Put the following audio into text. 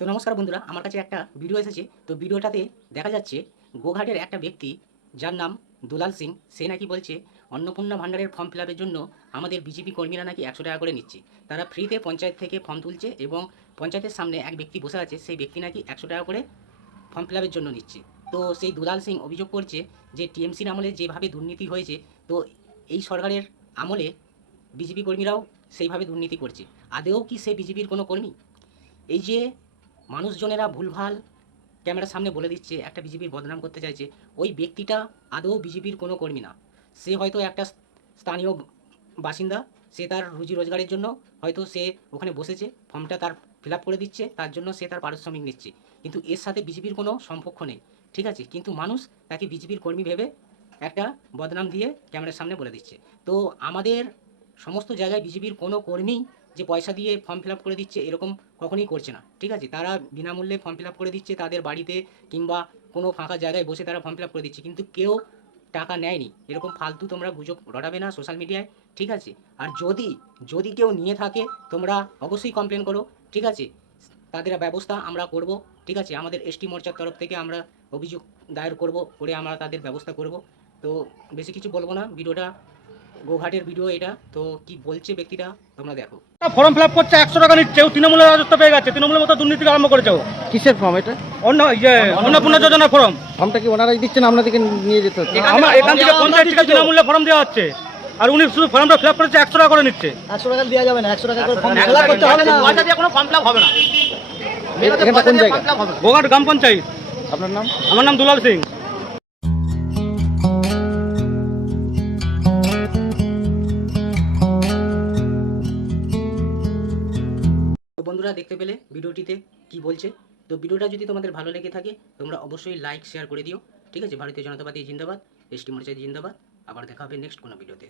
তো নমস্কার বন্ধুরা, আমার কাছে একটা ভিডিও এসেছে। তো ভিডিওটাতে দেখা যাচ্ছে গোঘাটের একটা ব্যক্তি, যার নাম দুলাল সিং, সে নাকি বলছে অন্নপূর্ণা ভাণ্ডারের ফর্ম ফিল আপের জন্য আমাদের বিজেপি কর্মীরা নাকি 100 টাকা করে নিচ্ছে। তারা ফ্রিতে পঞ্চায়েত থেকে ফর্ম তুলছে এবং পঞ্চায়েতের সামনে এক ব্যক্তি বসে আছে, সেই ব্যক্তি নাকি 100 টাকা করে ফর্ম ফিল আপের জন্য নিচ্ছে। তো সেই দুলাল সিং অভিযোগ করছে যে টিএমসির আমলে যেভাবে দুর্নীতি হয়েছে, তো এই সরকারের আমলে বিজেপি কর্মীরাও সেইভাবে দুর্নীতি করছে। আদেও কি সে বিজেপির কোনো কর্মী? এই যে মানুষজনেরা ভুলভাল ক্যামেরার সামনে বলে দিচ্ছে, একটা বিজেপির বদনাম করতে চাইছে, ওই ব্যক্তিটা আদৌ বিজেপির কোনো কর্মী না। সে হয়তো একটা স্থানীয় বাসিন্দা, সে তার রুজি রোজগারের জন্য হয়তো সে ওখানে বসেছে, ফর্মটা তার ফিল আপ করে দিচ্ছে, তার জন্য সে তার পারিশ্রমিক নিচ্ছে, কিন্তু এর সাথে বিজেপির কোনো সম্পর্ক নেই। ঠিক আছে, কিন্তু মানুষ তাকে বিজেপির কর্মী ভেবে একটা বদনাম দিয়ে ক্যামেরার সামনে বলে দিচ্ছে। তো আমাদের সমস্ত জায়গায় বিজেপির কোনো কর্মী যে পয়সা দিয়ে ফর্ম ফিল আপ করে দিচ্ছে এরকম কখনোই করছে না। ঠিক আছে, তারা বিনামূল্যে ফর্ম ফিল আপ করে দিচ্ছে, তাদের বাড়িতে কিংবা কোনো ফাঁকা জায়গায় বসে তারা ফর্ম ফিল আপ করে দিচ্ছে, কিন্তু কেউ টাকা নেয়নি। এরকম ফালতু তোমরা গুজব রটাবে না সোশ্যাল মিডিয়ায়। ঠিক আছে, আর যদি যদি কেউ নিয়ে থাকে তোমরা অবশ্যই কমপ্লেন করো। ঠিক আছে, তাদের ব্যবস্থা আমরা করব। ঠিক আছে, আমাদের এসটি মোর্চার তরফ থেকে আমরা অভিযোগ দায়ের করব, করে আমরা তাদের ব্যবস্থা করব। তো বেশি কিছু বলবো না, ভিডিওটা গোঘাটের ভিডিও এটা। তো কি বলছে ব্যক্তিটা তোমরা দেখো। ফর্ম ফিল আপ করছে, 100 টাকা নিচ্ছে। ও তৃণমূলের রাজত্ব পেয়ে গেছে, তৃণমূলের মতো দুর্নীতি আরম্ভ করেছে ও। কিসের ফর্ম এটা? অন্নপূর্ণা যোজনার ফর্ম। ফর্মটা কি ওনারাই দিচ্ছেন, আপনাদেরকে নিয়ে যেতে হচ্ছে? আমার এখান থেকে পঞ্চায়েত থেকে বিনামূল্যে ফর্ম দেওয়া হচ্ছে, আর উনি শুধু ফর্মটা ফিল আপ করেছে, 100 টাকা করে নিচ্ছে। 100 টাকা দেওয়া যাবে না, 100 টাকা করে ফর্ম ফিল আপ করতে হবে না। পয়সা দিয়ে কোনো ফর্ম ফিল আপ হবে না। এখানটা কোন জায়গা? গোঘাট গ্রাম পঞ্চায়েত। আপনার নাম? আমার নাম দুলাল সিং। তো বন্ধুরা দেখতে পেলে ভিডিওটিতে কি বলছে। তো ভিডিওটা যদি তোমাদের ভালো লেগে থাকে তোমরা অবশ্যই লাইক শেয়ার করে দিও। ঠিক আছে, ভারতীয় জনতা পার্টি জিন্দাবাদ, এসটি মোর্চা জিন্দাবাদ। আবার দেখা হবে নেক্সট কোনো ভিডিওতে।